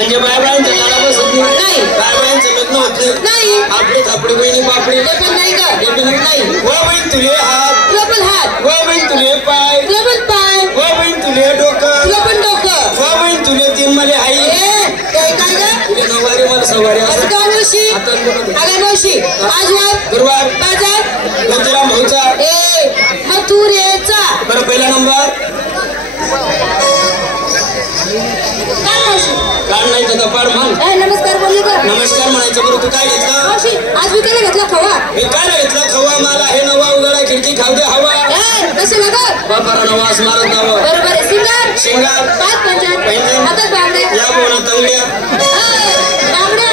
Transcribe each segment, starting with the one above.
म्हणजे बायबायांचं गाणं बसत नाही. बायबायांचं लग्न होत नाही. आपली थापडी बहिणी बापडी ते पण नाही का? हे बी नाही. व बहीण तुले हात, तुला पण हात, व बहीण तुले पाय, तुला पण पाय, व बहीण तुले डोकं, तुला पण डोकं, व बहीण तुले तीन मले आई. काय काय ग? तुले नऊवारी मला सवारी असं असं का मावशी? आता बोलत आहे. अगं मावशी, आज वार गुरुवार बाजार गंजराम भाऊचा मथुरेचा. बरं पहिला नंबर काय मावशी? काढ नाही तर कपाड म्हण. नमस्कार बोलले का? नमस्कार म्हणायचं. बरं तू काय घेतलं? मावशी आज विकायला घेतला खवा. मी काय घेतलं? खवा मला हे नवा उघडा खिडकी खाऊ दे हवा. कसे लागत? बापारा नवास मारत नावं बरोबर आहे. सिंगार शिंगार पाच पंचायत पैंजण हातात बांगड्या या बोना तंगड्या बांगड्या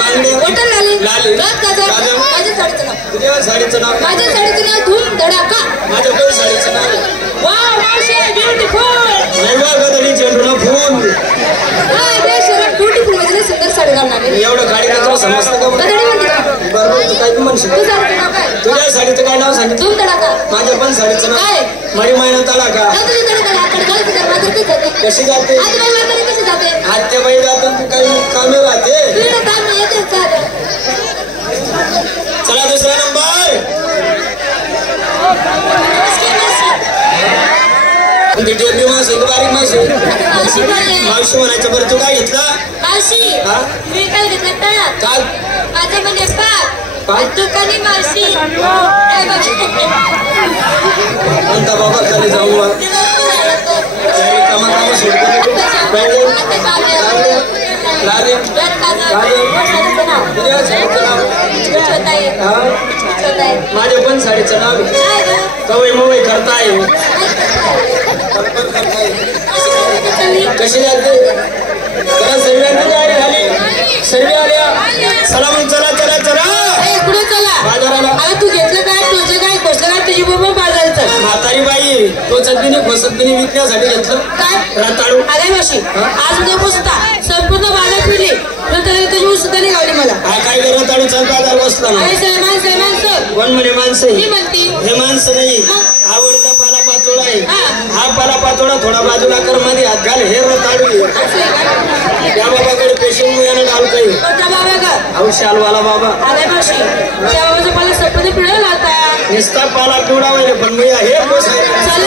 बांगडे बटन लाली लाली रात काजळ. काजळ. माझ्या साडीचं नाव, तुझ्या साडीचं नाव माझ्या साडीचं नाव धूम धडाका. माझ्या पण साडीचं नाव वाव मावशी ब्युटिफुल. नाही बा गदडी चेंडूला फुल. शहरात ब्युटिफुल म्हणजे सुंदर साडी घालणार आहे. एवढं गाडी तुला समजतं का? गदडी म्हणते का? बरोबर तू काय म्हणशील? तुझं नाव काय? तुझ्या साडीचं काय नाव सांगितलं? धूम धडाका. माझ्या पण साडीचं काय? नाव मरी महिन्यात आला का? तुझी धडाका हातात घालते तर माझं कशी जाते? कशी जाते? आज बाई माझ्याकडे कशी जाते? आत्या बाई जातो तू काही कामे राहते. तुला काम नाही येते का? चला दुसरा नंबर डेबी मास बारीक मास मावशी म्हणायचं. बरं तू काय घेतला? मावशी हा? मी काय घेतलं तर काल माझं म्हणजे पाक पाक? दुकानी मावशी म्हणता बाबा खाली जाऊ कामा कामा सोडतो लाली तुझ्या साडीचं नाव माझ्या पण साडीचं नाव कवई मवई करताय. कशी जाते? जरा सर्वांची गाडी झाली. सर्व आल्या. चला मग चला चला चला पुढे चला बाजाराला. आता तू घेतलं काय तुझं काय कसलं काय तुझी बाबा बाजारचं म्हातारी बाई तो चटणी फसतनी विकण्यासाठी घेतलं काय रताळू. अरे मावशी आज उद्या पोचता संपूर्ण बाजार फिरली तुझी ऊस सुद्धा नाही गावली मला. हा काय कर रताळू चाल बाजार बसला ना. माणसं कोण म्हणे माणसं? मी म्हणती हे माणसं नाही. आवडता पाला पाचोळा आहे. हा पाला पाचोळा थोडा बाजूला कर मध्ये हात घाल. हे रताळू त्या बाबाकडे पेशंट मुलांना डालतोय. कोणत्या बाबा का? औषध आलवाला बाबा. अरे मावशी त्या बाबाचा मला संपूर्ण पिढा लावता निस्ता पाला पिवडा वगैरे पण मी हे चला